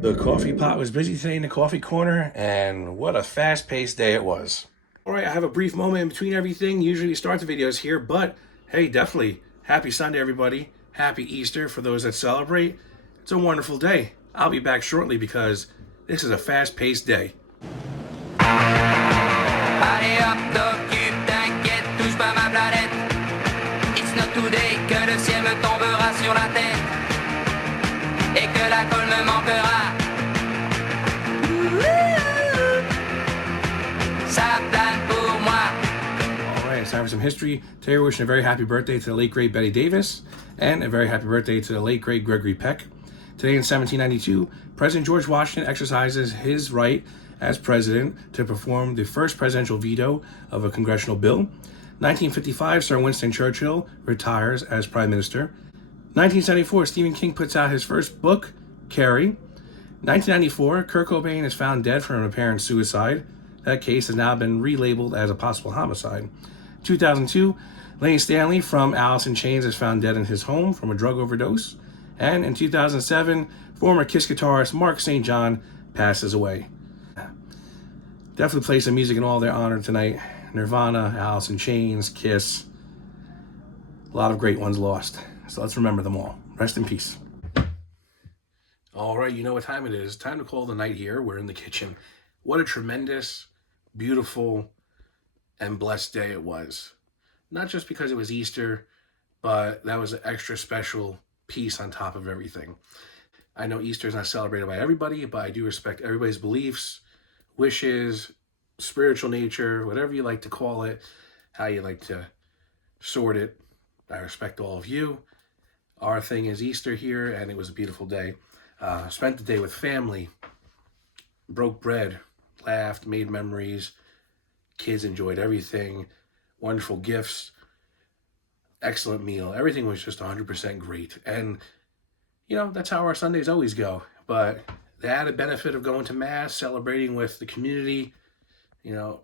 The coffee pot was busy today in the coffee corner, and what a fast-paced day it was. All right, I have a brief moment in between everything. Usually we start the videos here, but hey, definitely happy Sunday, everybody. Happy Easter for those that celebrate. It's a wonderful day. I'll be back shortly because this is a fast-paced day. Allez hop, t'occupe, t'inquiète, touche pas ma planète. It's not today que le ciel me tombera sur la tête et que la colle me manquera. Ça plane pour moi. All right, it's time for some history. Today we're wishing a very happy birthday to the late great Betty Davis and a very happy birthday to the late great Gregory Peck. Today in 1792, President George Washington exercises his right as president to perform the first presidential veto of a congressional bill. 1955, Sir Winston Churchill retires as prime minister. 1974, Stephen King puts out his first book, Carrie. 1994, Kurt Cobain is found dead from an apparent suicide. That case has now been relabeled as a possible homicide. 2002, Lane Stanley from Alice in Chains is found dead in his home from a drug overdose. And in 2007, former Kiss guitarist Mark St. John passes away. Definitely play some music in all their honor tonight. Nirvana, Alice in Chains, Kiss. A lot of great ones lost. So let's remember them all. Rest in peace. All right, you know what time it is. Time to call the night here. We're in the kitchen. What a tremendous, beautiful, and blessed day it was. Not just because it was Easter, but that was an extra special piece on top of everything. I know Easter is not celebrated by everybody, but I do respect everybody's beliefs, wishes, spiritual nature, whatever you like to call it, how you like to sort it. I respect all of you. Our thing is Easter here, and it was a beautiful day. Spent the day with family, broke bread, laughed, made memories. Kids enjoyed everything. Wonderful gifts. Excellent meal. Everything was just 100% great. And, you know, that's how our Sundays always go. But the added benefit of going to Mass, celebrating with the community, you know,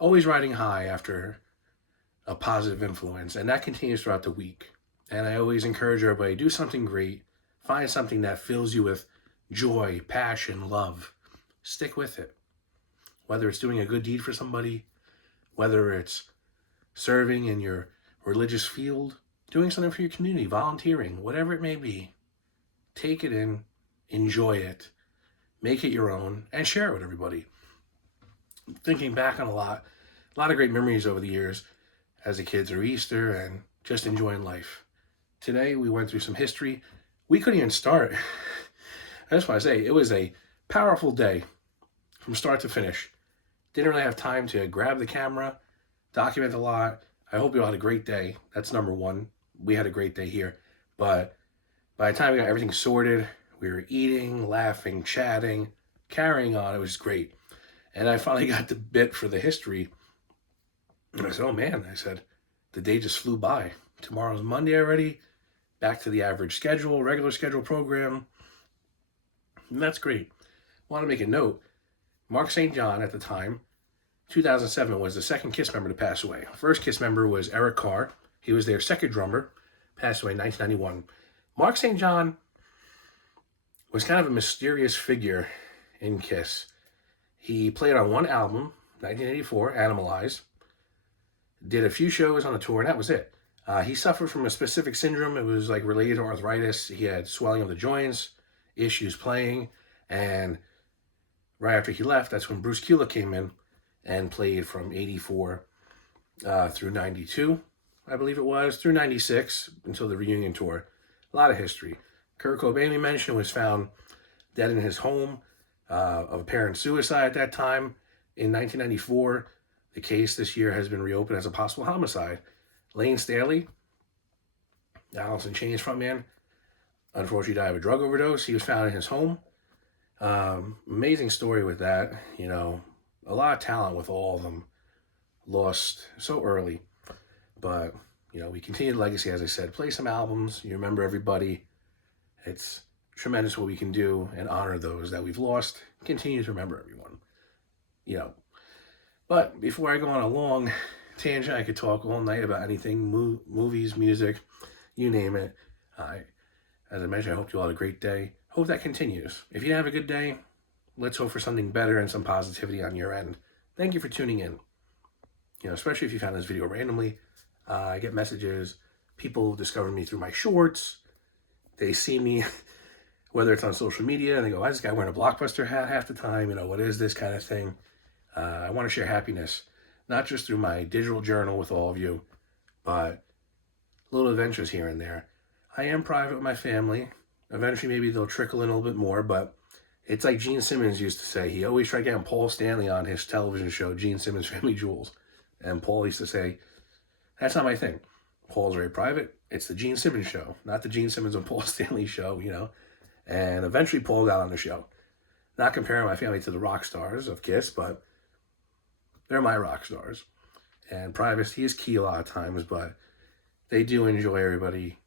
always riding high after a positive influence. And that continues throughout the week. And I always encourage everybody, do something great. Find something that fills you with joy, passion, love. Stick with it. Whether it's doing a good deed for somebody, whether it's serving in your religious field, doing something for your community, volunteering, whatever it may be. Take it in, enjoy it, make it your own, and share it with everybody. Thinking back on a lot of great memories over the years as the kids are Easter and just enjoying life. Today we went through some history. We couldn't even start. I just want to say it was a powerful day from start to finish. Didn't really have time to grab the camera, document a lot. I hope you all had a great day. That's number one. We had a great day here. But by the time we got everything sorted, we were eating, laughing, chatting, carrying on. It was great. And I finally got the bit for the history. And I said, oh man, I said, the day just flew by. Tomorrow's Monday already. Back to the average schedule, regular schedule program. And that's great. I want to make a note. Mark St. John at the time, 2007, was the second Kiss member to pass away. First Kiss member was Eric Carr. He was their second drummer, passed away in 1991. Mark St. John was kind of a mysterious figure in Kiss. He played on one album, 1984, Animalize, did a few shows on the tour, and that was it. He suffered from a specific syndrome. It was like related to arthritis. He had swelling of the joints, issues playing, and right after he left, that's when Bruce Kulick came in and played from 84 through 92, I believe it was, through 96 until the reunion tour. A lot of history. Kurt Cobain, we mentioned, was found dead in his home of apparent suicide at that time. In 1994, the case this year has been reopened as a possible homicide. Lane Stanley, Alice in Chains frontman, unfortunately died of a drug overdose. He was found in his home. Amazing story with that. You know, a lot of talent with all of them. Lost so early. But, you know, we continue the legacy, as I said. Play some albums. You remember everybody. It's tremendous what we can do and honor those that we've lost. Continue to remember everyone. You know. But before I go on a long tangent, I could talk all night about anything. Movies, music, you name it. As I mentioned, I hope you all had a great day. hope that continues. If you have a good day, let's hope for something better and some positivity on your end. Thank you for tuning in. Especially if you found this video randomly. I get messages. People discover me through my shorts. They see me, whether it's on social media, and they go, why is this guy wearing a Blockbuster hat half the time? What is this kind of thing? I want to share happiness, not just through my digital journal with all of you, but little adventures here and there. I am private with my family. Eventually, maybe they'll trickle in a little bit more, but it's like Gene Simmons used to say. He always tried getting Paul Stanley on his television show, Gene Simmons' Family Jewels. And Paul used to say, that's not my thing. Paul's very private. It's the Gene Simmons show, not the Gene Simmons and Paul Stanley show, And eventually Paul got on the show. Not comparing my family to the rock stars of KISS, but they're my rock stars. And privacy is key a lot of times, but they do enjoy everybody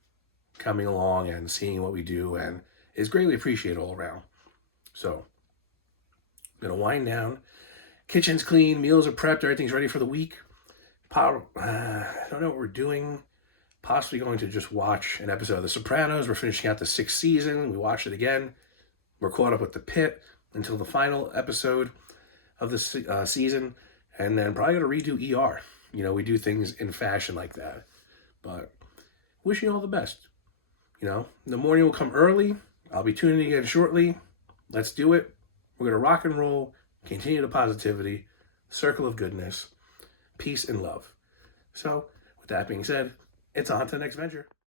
coming along and seeing what we do, and is greatly appreciated all around. So, I'm going to wind down. Kitchen's clean, meals are prepped, everything's ready for the week. I don't know what we're doing. Possibly going to just watch an episode of The Sopranos. We're finishing out the 6th season. We watched it again. We're caught up with The Pit until the final episode of the season. And then probably going to redo ER. We do things in fashion like that. But wishing you all the best. The morning will come early. I'll be tuning in again shortly. Let's do it. We're going to rock and roll. Continue the positivity. Circle of goodness. Peace and love. So, with that being said, it's on to the next venture.